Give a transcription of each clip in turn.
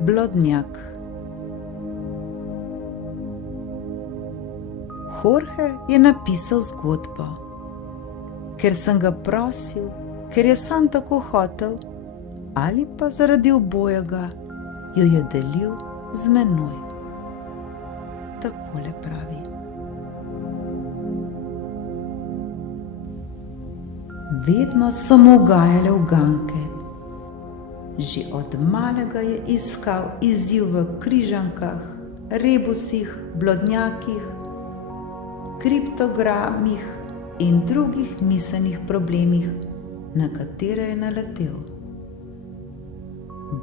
Blodnjak. Jorge je napisal zgodbo. Ker sem ga prosil, ker je sam tako hotel, ali pa zaradi obojega, jo je delil z menoj. Takole pravi. Vedno so mu ugajale uganke. Že od malega je iskal izziv v križankah, rebusih, blodnjakih, kriptogramih in drugih miselnih problemih, na katere je naletel.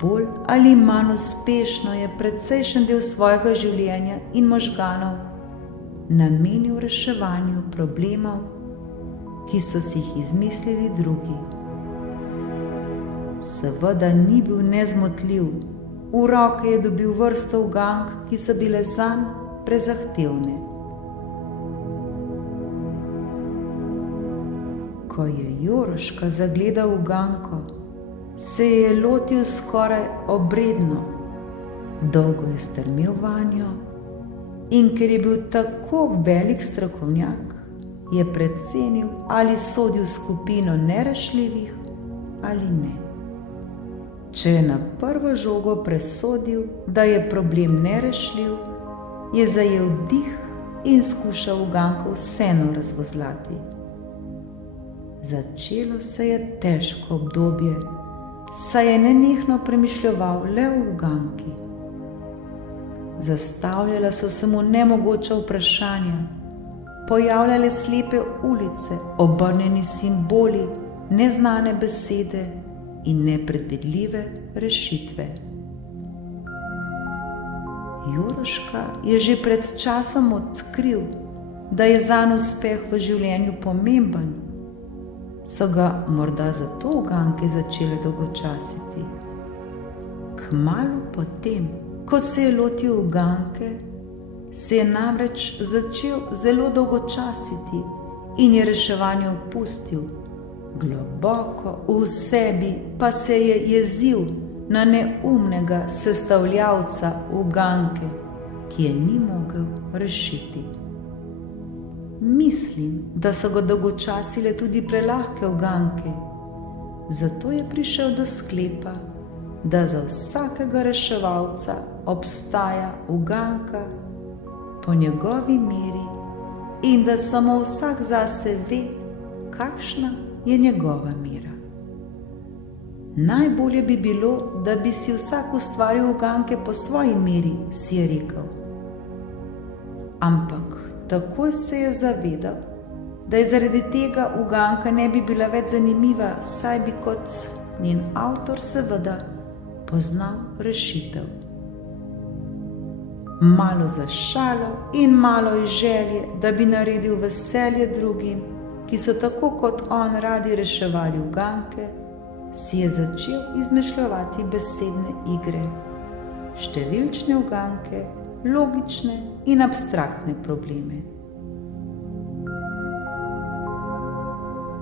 Bolj ali manj uspešno je precejšen del svojega življenja in možganov namenil reševanju problemov, ki so si jih izmislili drugi. Seveda ni bil nezmotljiv, v roke je dobil vrsto ugank, ki so bile zanj prezahtevne. Ko je Joroška zagledal uganko, se je lotil skoraj obredno, dolgo je strmel vanjo in ker je bil tako velik strokovnjak, je precenil, ali sodi v skupino nerešljivih ali ne. Če je na prvo žogo presodil, da je problem nerešljiv, je zajel dih in skušal uganko vseeno razvozlati. Začelo se je težko obdobje, saj je nenehno premišljeval le o uganki. Zastavljala so se mu nemogoča vprašanja, pojavljale slepe ulice, obrnjeni simboli, neznane besede in nepredvidljive rešitve. Joroška je že pred časom odkril, da je zanj uspeh v življenju pomemben. So ga morda zato uganke začele dolgočasiti. Kmalu potem, ko se je lotil uganke, se je namreč začel zelo dolgočasiti in je reševanje opustil. Globoko v sebi pa se je jezil na neumnega sestavljavca uganke, ki je ni mogel rešiti. Mislim, da so ga dolgočasile tudi prelahke uganke, zato je prišel do sklepa, da za vsakega reševalca obstaja uganka po njegovi meri in da samo vsak zase ve, kakšna je njegova mera. Najbolje bi bilo, da bi si vsak ustvaril uganke po svoji meri, si je rekel. Ampak takoj se je zavedal, da je zaradi tega uganka ne bi bila več zanimiva, saj bi kot njen avtor seveda poznal rešitev. Malo za šalo in malo iz želje, da bi naredil veselje drugim, ki so tako kot on radi reševali uganke, si je začel izmišljevati besedne igre, številčne uganke, logične in abstraktne probleme.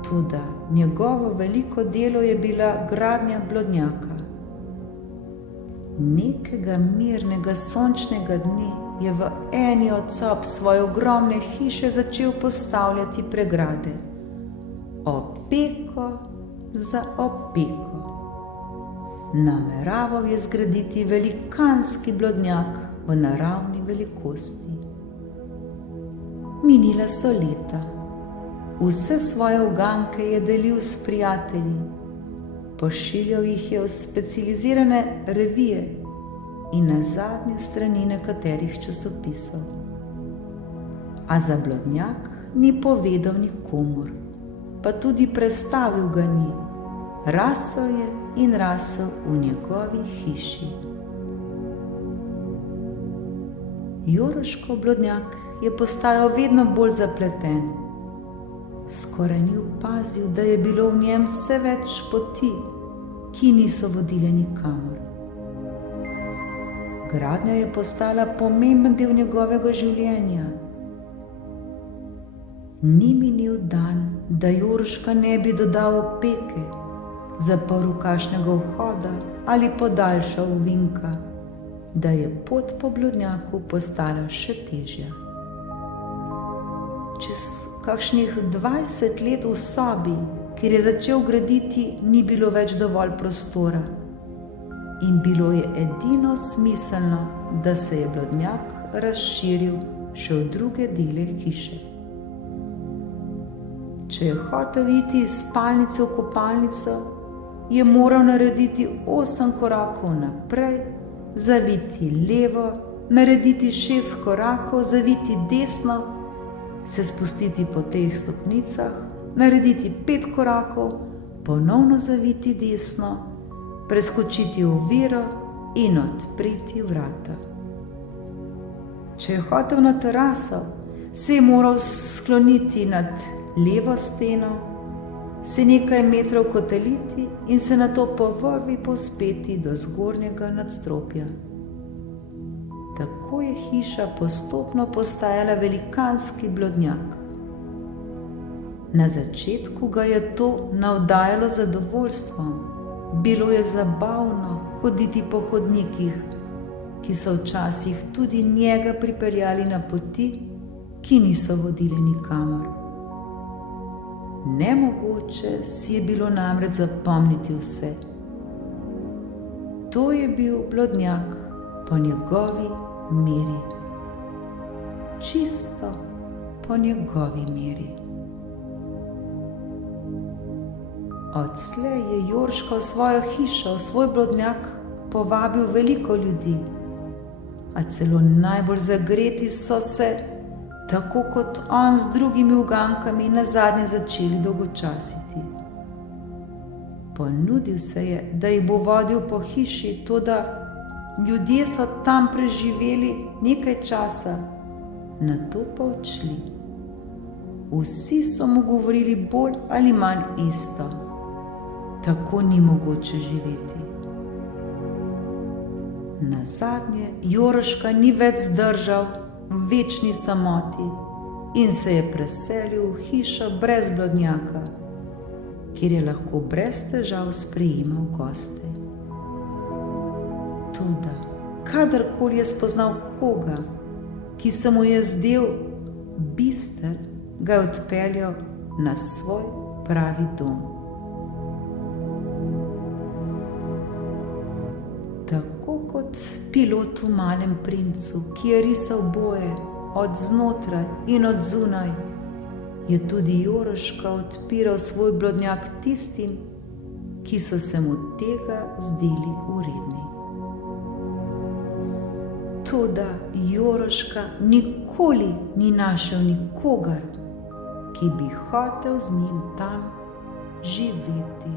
Toda njegovo veliko delo je bila gradnja blodnjaka. Nekega mirnega sončnega dne je v eni od sob svoje ogromne hiše začel postavljati pregrade. Opeko za opeko. Nameraval je zgraditi velikanski blodnjak v naravni velikosti. Minila so leta. Vse svoje uganke je delil s prijatelji. Pošiljal jih je v specializirane revije in na zadnje strani nekaterih časopisov. A za blodnjak ni povedal nikomur, pa tudi predstavil ga ni. Rasel je in rasel v njegovi hiši. Joroškov blodnjak je postajal vedno bolj zapleten. Skoraj ni opazil, da je bilo v njem vse več poti, ki niso vodile nikamor. Gradnja je postala pomemben del njegovega življenja. Ni minil dan, da Joroška ne bi dodal opeke, zaprl kakšnega vhoda ali podaljšal ovinka, da je pot po blodnjaku postala še težja. Čez kakšnih 20 let v sobi, kjer je začel graditi, ni bilo več dovolj prostora in bilo je edino smiselno, da se je blodnjak razširil še v druge dele hiše. Če je hotel iti iz spalnice v kopalnico, je moral narediti 8 korakov naprej, zaviti levo, narediti 6 korakov, zaviti desno, se spustiti po 3 stopnicah, narediti 5 korakov, ponovno zaviti desno, preskočiti oviro in odpreti vrata. Če je hotel na teraso, se je moral skloniti nad levo steno, se nekaj metrov kotaliti in se nato po vrvi povzpeti do zgornjega nadstropja. Tako je hiša postopno postajala velikanski blodnjak. Na začetku ga je to navdajalo z zadovoljstvom. Bilo je zabavno hoditi po hodnikih, ki so včasih tudi njega pripeljali na poti, ki niso vodile nikamor. Nemogoče si je bilo namreč zapomniti vse. To je bil blodnjak po njegovi meri. Čisto po njegovi meri. Odslej je Jožka v svojo hišo, v svoj blodnjak povabil veliko ljudi, a celo najbolj zagreti so se, tako kot on z drugimi ugankami, nazadnje začeli dolgočasiti. Ponudil se je, da jih bo vodil po hiši, toda ljudje so tam preživeli nekaj časa, nato pa odšli. Vsi so mu govorili bolj ali manj isto. Tako ni mogoče živeti. Nazadnje Jožka ni več zdržal v večni samoti in se je preselil v hišo brez blodnjaka, kjer je lahko brez težav sprejemal goste. Toda, kadarkoli je spoznal koga, ki se mu je zdel bister, ga je odpeljal na svoj pravi dom. Tako kot pilot v Malem princu, ki je risal boje od znotraj in od zunaj, je tudi Jožka odpiral svoj blodnjak tistim, ki so se mu tega zdeli vredni. Toda Jožka nikoli ni našel nikogar, ki bi hotel z njim tam živeti.